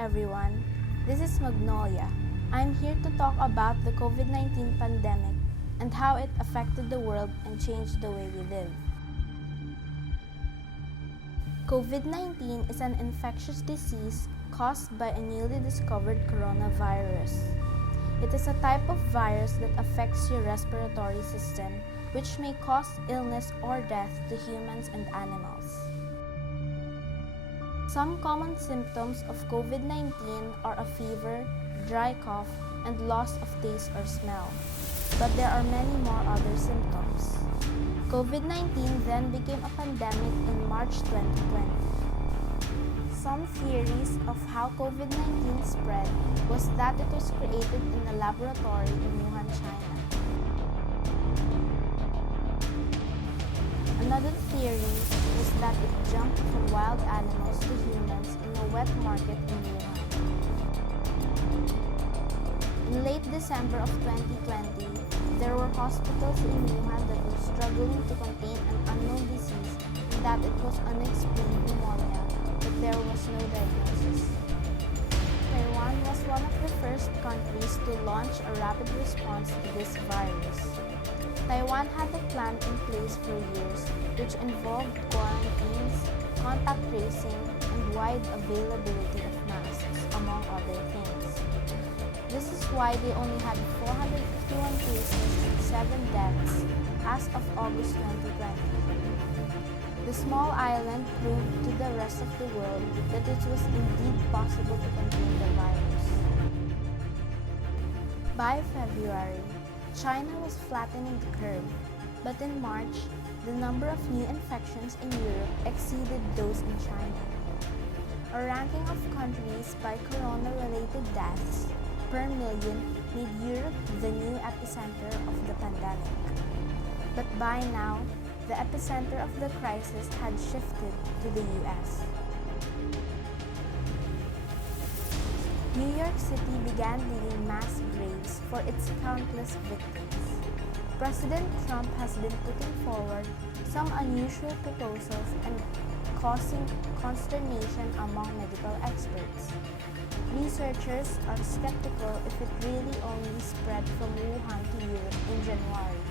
everyone, this is Magnolia. I'm here to talk about the COVID-19 pandemic and how it affected the world and changed the way we live. COVID-19 is an infectious disease caused by a newly discovered coronavirus. It is a type of virus that affects your respiratory system, which may cause illness or death to humans and animals. Some common symptoms of COVID-19 are a fever, dry cough, and loss of taste or smell. But there are many more other symptoms. COVID-19 then became a pandemic in March 2020. Some theories of how COVID-19 spread was that it was created in a laboratory in Wuhan, China. Another theory is that it jumped from wild animals to humans in a wet market in Wuhan. In late December of 2020, there were hospitals in Wuhan that were struggling to contain an unknown disease and that it was unexplained pneumonia, but there was no diagnosis. Taiwan was one of the first countries to launch a rapid response to this virus. Taiwan had a plan in place for years, which involved quarantines, contact tracing, and wide availability of masks, among other things. This is why they only had 451 cases and 7 deaths as of August 2020. The small island proved to the rest of the world that it was indeed possible to contain the virus. By February, China was flattening the curve, but in March, the number of new infections in Europe exceeded those in China. A ranking of countries by corona-related deaths per million made Europe the new epicenter of the pandemic. But by now, the epicenter of the crisis had shifted to the US. New York City began digging mass graves for its countless victims. President Trump has been putting forward some unusual proposals and causing consternation among medical experts. Researchers are skeptical if it really only spread from Wuhan to Europe in January.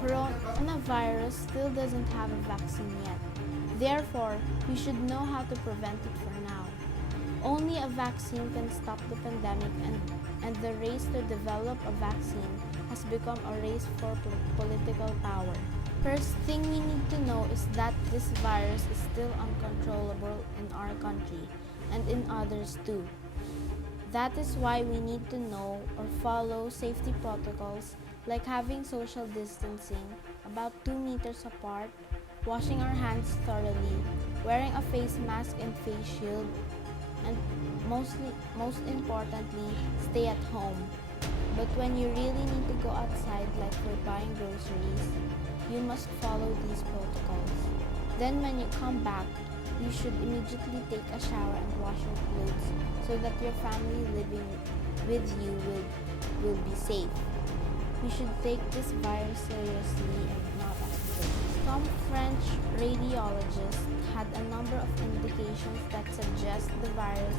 Coronavirus still doesn't have a vaccine yet. Therefore, we should know how to prevent it for now. Only a vaccine can stop the pandemic, and the race to develop a vaccine has become a race for political power. First thing we need to know is that this virus is still uncontrollable in our country and in others too. That is why we need to know or follow safety protocols like having social distancing about 2 meters apart, washing our hands thoroughly, wearing a face mask and face shield, and most importantly, stay at home. But when you really need to go outside, like for buying groceries, you must follow these protocols. Then when you come back, you should immediately take a shower and wash your clothes so that your family living with you will be safe. We should take this virus seriously and not as a joke. Some French radiologists had a number of indications that suggest the virus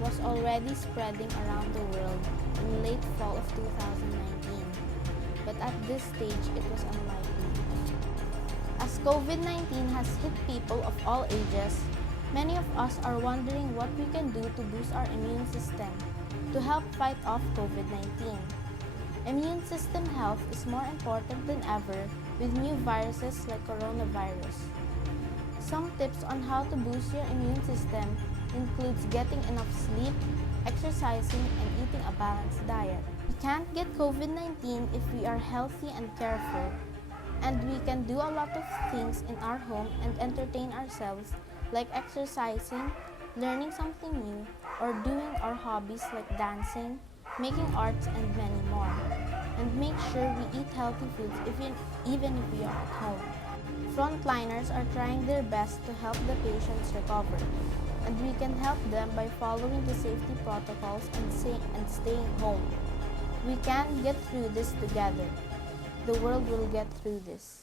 was already spreading around the world in late fall of 2019. But at this stage, it was unlikely. As COVID-19 has hit people of all ages, many of us are wondering what we can do to boost our immune system to help fight off COVID-19. Immune system health is more important than ever with new viruses like coronavirus. Some tips on how to boost your immune system includes getting enough sleep, exercising, and eating a balanced diet. We can't get COVID-19 if we are healthy and careful, and we can do a lot of things in our home and entertain ourselves like exercising, learning something new, or doing our hobbies like dancing, making arts, and many more. And make sure we eat healthy foods even if we are at home. Frontliners are trying their best to help the patients recover, and we can help them by following the safety protocols and staying home. We can get through this together. The world will get through this.